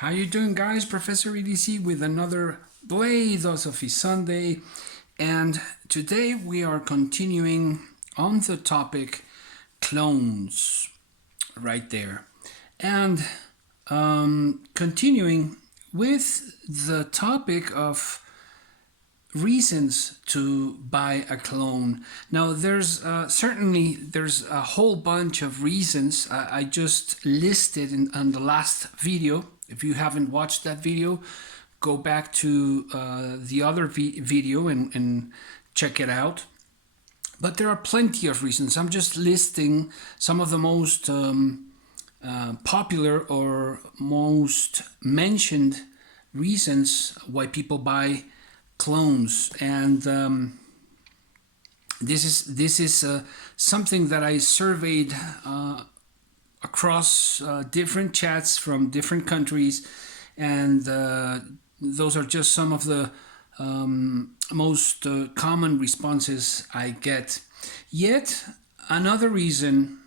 How you doing, guys? Professor EDC with another BLADE-OSOPHY Sunday, and today we are continuing on the topic clones, right there, and continuing with the topic of reasons to buy a clone. Now there's there's a whole bunch of reasons I just listed on the last video. If you haven't watched that video, go back to the other video and check it out. But there are plenty of reasons. I'm just listing some of the most popular or most mentioned reasons why people buy clones, and this is something that I surveyed across different chats from different countries, and those are just some of the most common responses I get. Yet another reason,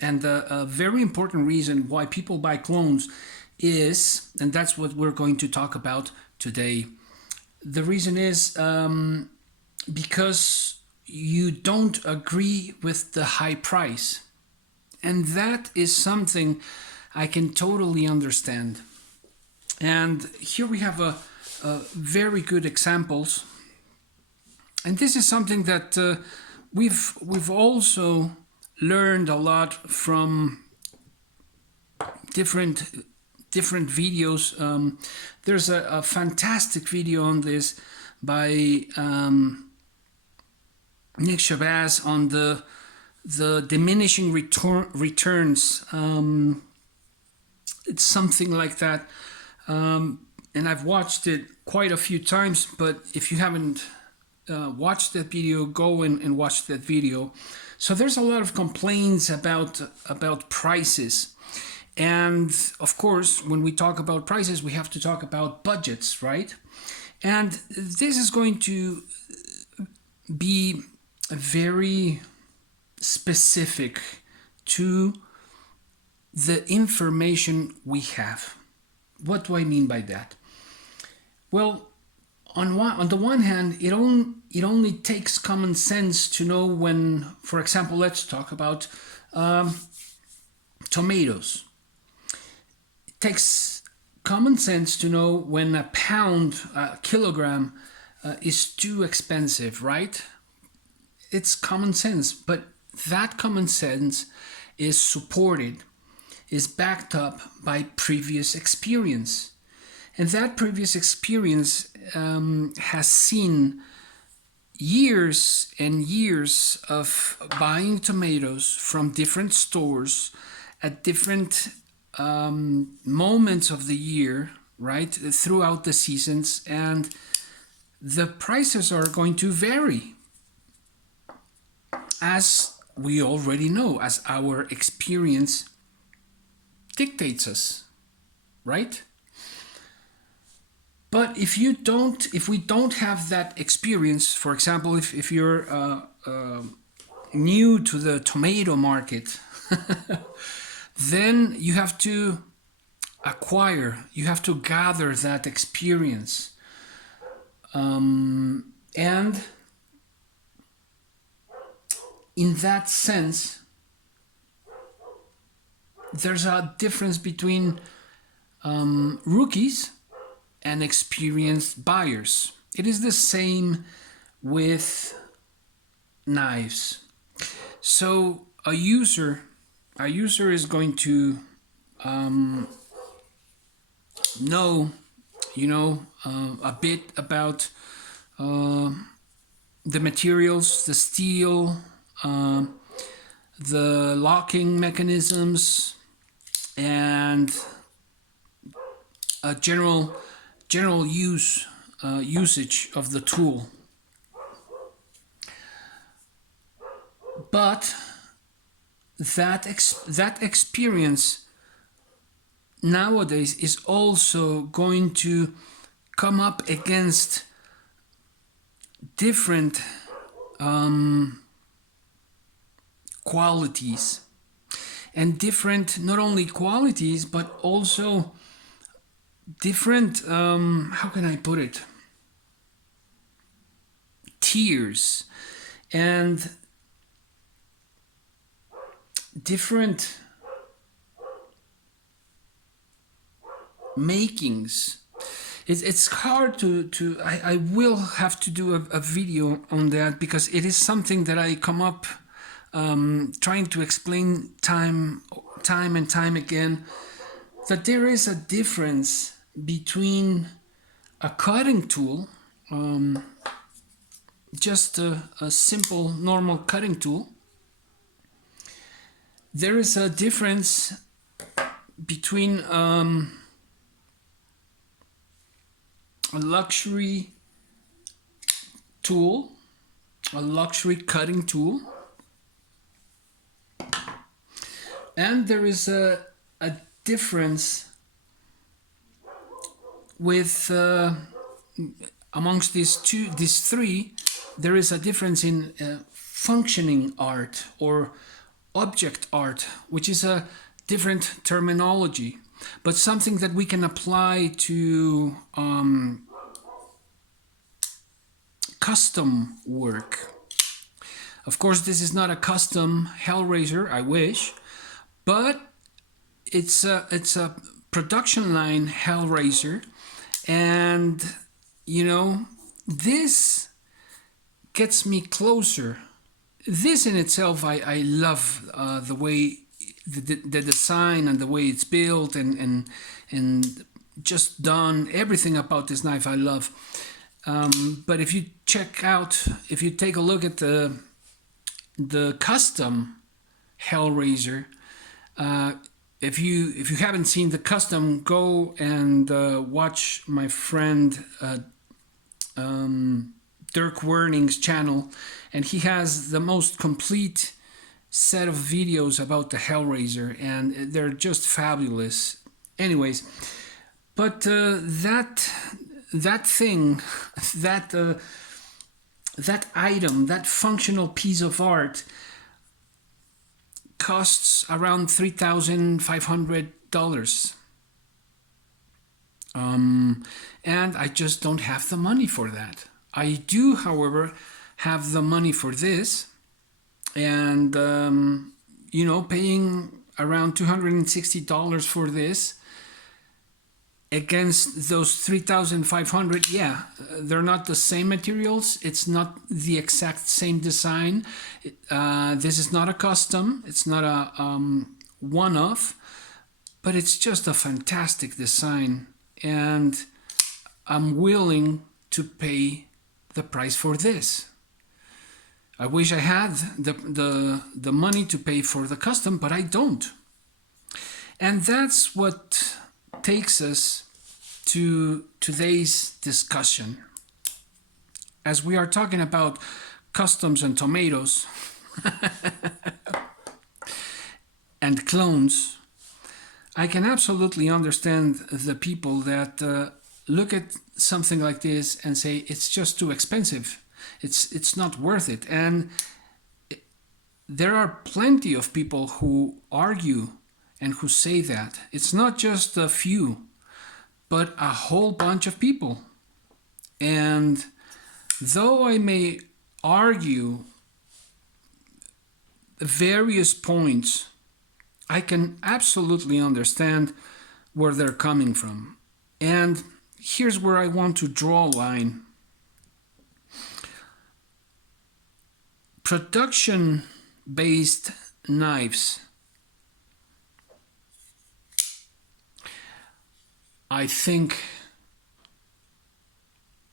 and a very important reason why people buy clones is, and that's what we're going to talk about today. The reason is because you don't agree with the high price. And that is something I can totally understand. And here we have a very good examples. And this is something that we've also learned a lot from different videos. There's a fantastic video on this by Nick Shabazz on the diminishing returns. It's something like that, and I've watched it quite a few times. But if you haven't watched that video, go and watch that video. So there's a lot of complaints about prices. And of course, when we talk about prices, we have to talk about budgets, right? And this is going to be very specific to the information we have. What do I mean by that? Well, on the one hand, it only takes common sense to know when, for example, let's talk about tomatoes. Takes common sense to know when a kilogram is too expensive, right? It's common sense, but that common sense is supported, is backed up by previous experience. And that previous experience has seen years and years of buying tomatoes from different stores at different moments of the year, right, throughout the seasons, and the prices are going to vary, as we already know, as our experience dictates us, right? But if we don't have that experience, for example, if you're new to the tomato market, then you have to you have to gather that experience. And in that sense, there's a difference between rookies and experienced buyers. It is the same with knives. So a user is going to know, a bit about the materials, the steel, the locking mechanisms, and a general usage of the tool. But that experience nowadays is also going to come up against different qualities, and different not only qualities but also different, how can I put it, tiers and different makings. It's hard I will have to do a video on that, because it is something that I come up trying to explain time and time again, that there is a difference between a cutting tool, just a simple normal cutting tool. There is a difference between a luxury tool, a luxury cutting tool, and there is a difference with amongst these three. There is a difference in functioning art or object art, which is a different terminology, but something that we can apply to custom work. Of course, this is not a custom Hellraiser, I wish, but it's a production line Hellraiser, and you know, this gets me closer. This in itself, I love the way the design and the way it's built and just done. Everything about this knife I love. But if you if you take a look at the custom Hellraiser, if you haven't seen the custom, go and watch my friend Dirk Werning's channel, and he has the most complete set of videos about the Hellraiser, and they're just fabulous. Anyways, but that thing, that item, that functional piece of art costs around $3,500. And I just don't have the money for that. I do, however, have the money for this, and you know, paying around $260 for this against those 3,500. Yeah, they're not the same materials. It's not the exact same design. This is not a custom. It's not a one-off, but it's just a fantastic design, and I'm willing to pay the price for this. I wish I had the money to pay for the custom, but I don't. And that's what takes us to today's discussion. As we are talking about customs and tomatoes and clones, I can absolutely understand the people that look at something like this and say it's just too expensive. It's not worth it. And there are plenty of people who argue and who say that. It's not just a few, but a whole bunch of people. And though I may argue various points, I can absolutely understand where they're coming from. And here's where I want to draw a line. Production-based knives, I think,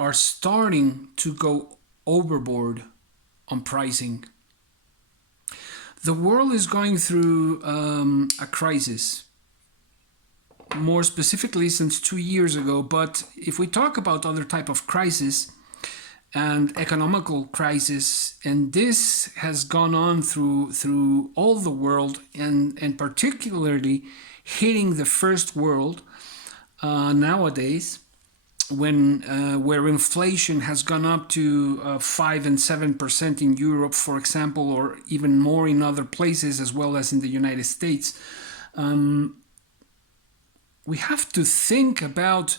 are starting to go overboard on pricing. The world is going through a crisis, more specifically since 2 years ago. But if we talk about other type of crisis and economical crisis, and this has gone on through all the world, and particularly hitting the first world nowadays, when where inflation has gone up to 5 and 7% in Europe, for example, or even more in other places, as well as in the United States. we have to think about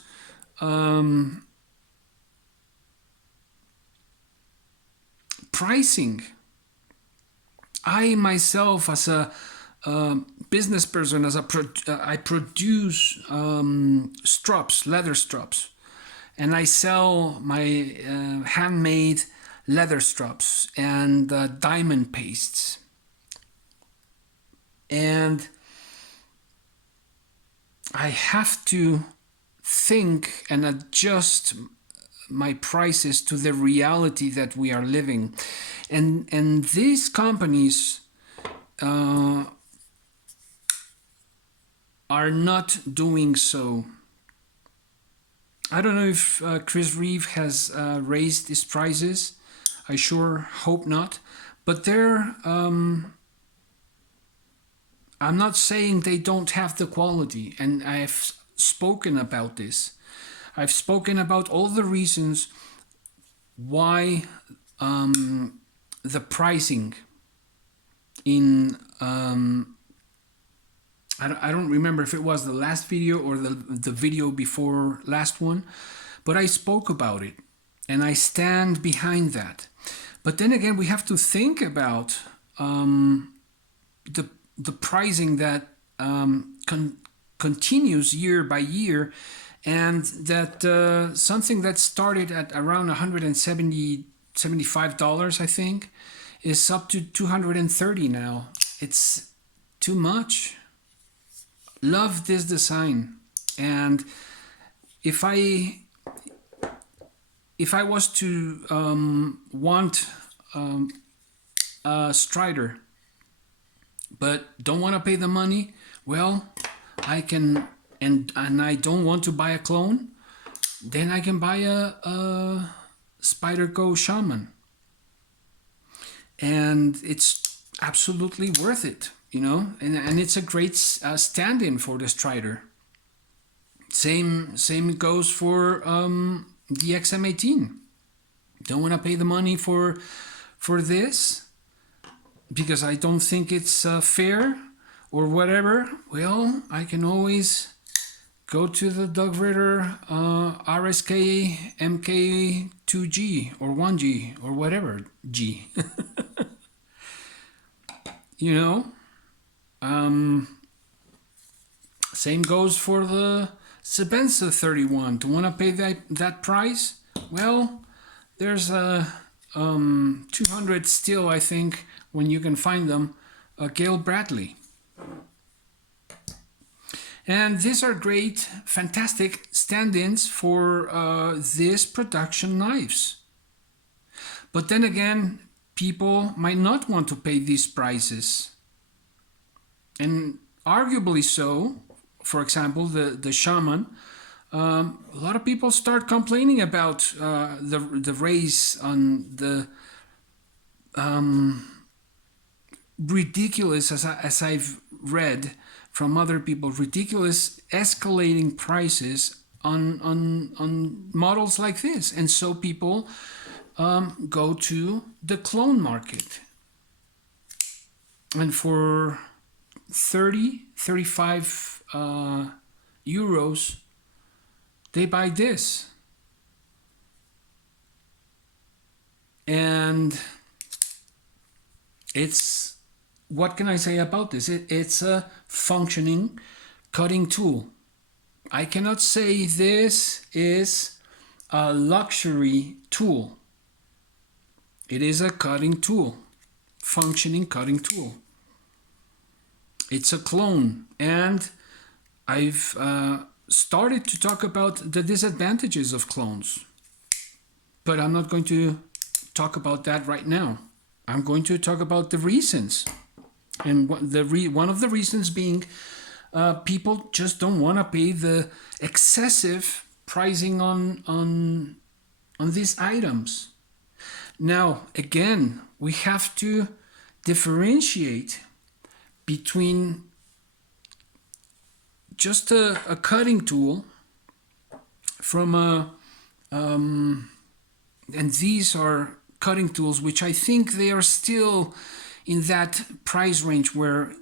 pricing. I myself, as a business person, I produce strops, leather strops, and I sell my handmade leather strops and diamond pastes. And I have to think and adjust my prices to the reality that we are living. And these companies are not doing so. I don't know if Chris Reeve has raised his prices. I sure hope not. But they're... I'm not saying they don't have the quality, and I've spoken about this. I've spoken about all the reasons why the pricing in I don't remember if it was the last video or the video before last one, but I spoke about it and I stand behind that. But then again, we have to think about the pricing that continues year by year, and that something that started at around $175, I think, is up to $230 now. It's too much. Love this design, and if I was to want a Strider, but don't want to pay the money, well, I can, and I don't want to buy a clone, then I can buy a Spyderco Shaman, and it's absolutely worth it, you know, and it's a great stand-in for the Strider. Same goes for the XM18. Don't want to pay the money for this because I don't think it's fair or whatever. Well, I can always go to the Doug Ritter RSK MK2G or 1G or whatever G. You know, same goes for the Sebenza 31. Do you want to pay that price? Well, there's a 200 still, I think, when you can find them, Gail Bradley. And these are great, fantastic stand-ins for these production knives. But then again, people might not want to pay these prices. And arguably so. For example, the Shaman, a lot of people start complaining about the raise on the ridiculous, as I've read from other people, ridiculous escalating prices on models like this. And so people go to the clone market. And for 35 euros, they buy this. And it's, what can I say about this? It's a functioning cutting tool. I cannot say this is a luxury tool. It is a cutting tool, functioning cutting tool. It's a clone, and I've started to talk about the disadvantages of clones, but I'm not going to talk about that right now. I'm going to talk about the reasons, and one of the reasons being people just don't want to pay the excessive pricing on these items. Now, again, we have to differentiate between just a cutting tool from and these are cutting tools which I think they are still in that price range where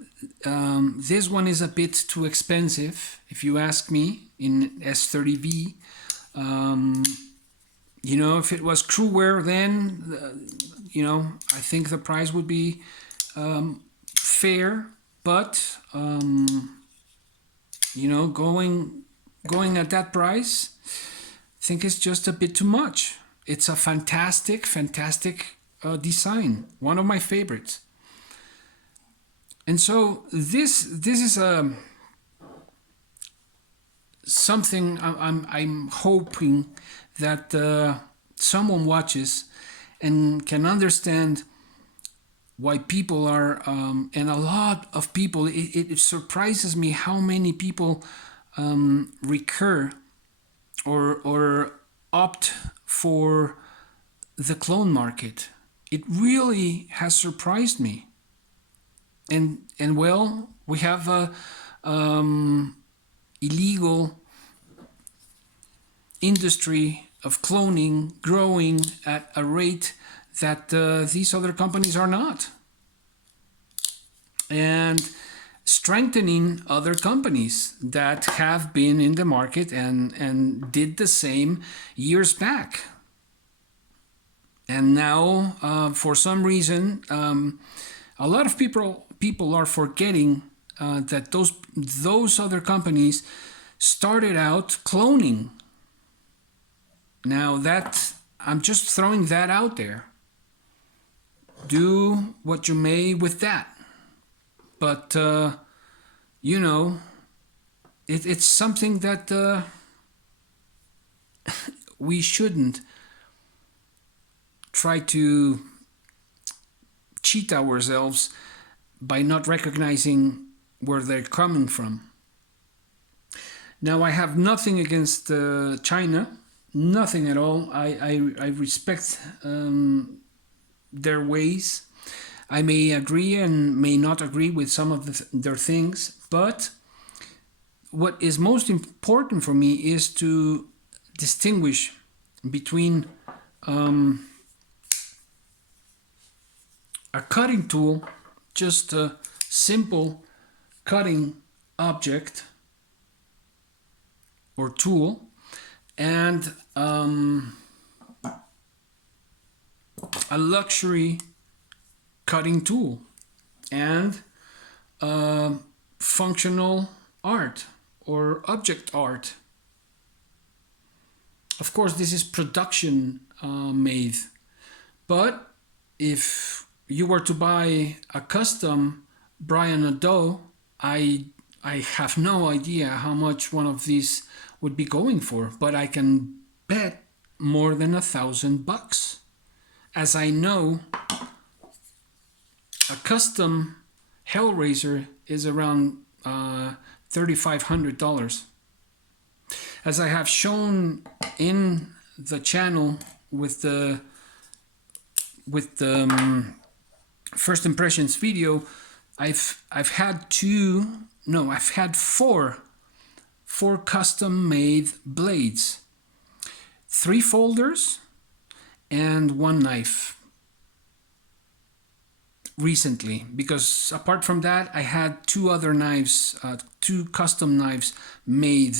This one is a bit too expensive, if you ask me, in S30V. You know, if it was Crewwear, then, you know, I think the price would be fair, but, you know, going at that price, I think it's just a bit too much. It's a fantastic design, one of my favorites. And so this is something I'm hoping that someone watches and can understand why people are, and a lot of people, it surprises me how many people recur or opt for the clone market. It really has surprised me. And well, we have a illegal industry of cloning growing at a rate that these other companies are not, and strengthening other companies that have been in the market and did the same years back. And now, for some reason, a lot of people are forgetting that those other companies started out cloning. Now that I'm just throwing that out there. Do what you may with that. But you know, it's something that we shouldn't try to cheat ourselves by not recognizing where they're coming from. Now, I have nothing against China, nothing at all. I respect their ways. I may agree and may not agree with some of their things, but what is most important for me is to distinguish between a cutting tool, just a simple cutting object or tool, and a luxury cutting tool, and functional art or object art. Of course, this is production made, but if you were to buy a custom Brian Ado, I have no idea how much one of these would be going for, but I can bet more than $1,000. As I know, a custom Hellraiser is around $3,500. As I have shown in the channel with the first impressions video, I've had four custom made blades, 3 folders and 1 knife recently, because apart from that I had 2 other knives, 2 custom knives made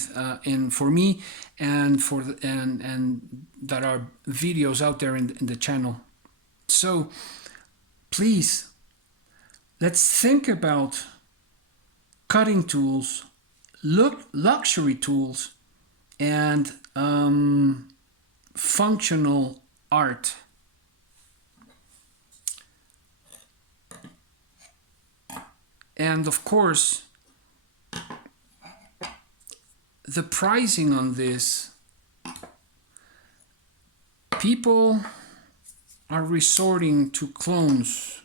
for me and and that are videos out there in the channel. So please, let's think about cutting tools, luxury tools, and functional art. And of course, the pricing on this, people are resorting to clones,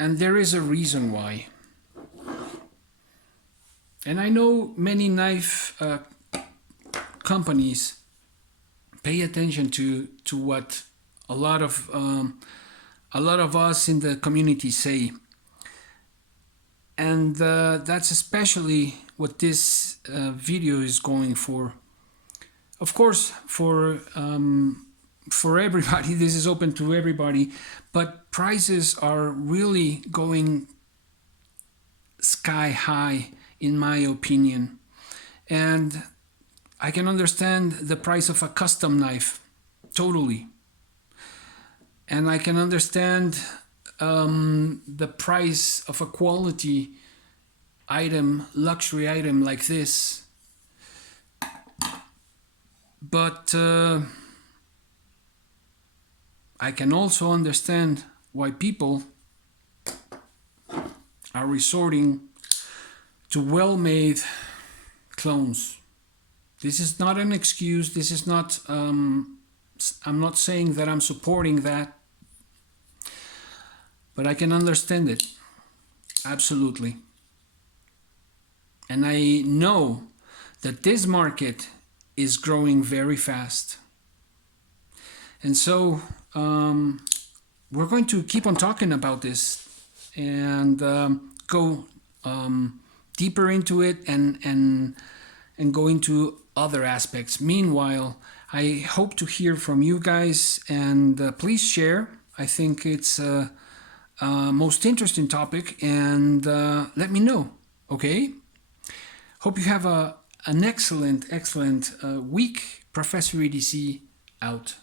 and there is a reason why. And I know many knife companies pay attention to what a lot of us in the community say, and that's especially what this video is going for. Of course, for for everybody. This is open to everybody, but prices are really going sky high, in my opinion. And I can understand the price of a custom knife, totally. And I can understand the price of a quality item, luxury item like this. But I can also understand why people are resorting to well-made clones. This is not an excuse. This is not, I'm not saying that I'm supporting that, but I can understand it, absolutely. And I know that this market is growing very fast. And so we're going to keep on talking about this and go deeper into it and go into other aspects. Meanwhile, I hope to hear from you guys, and please share. I think it's a most interesting topic, and let me know, okay? Hope you have an excellent week. Professor EDC out.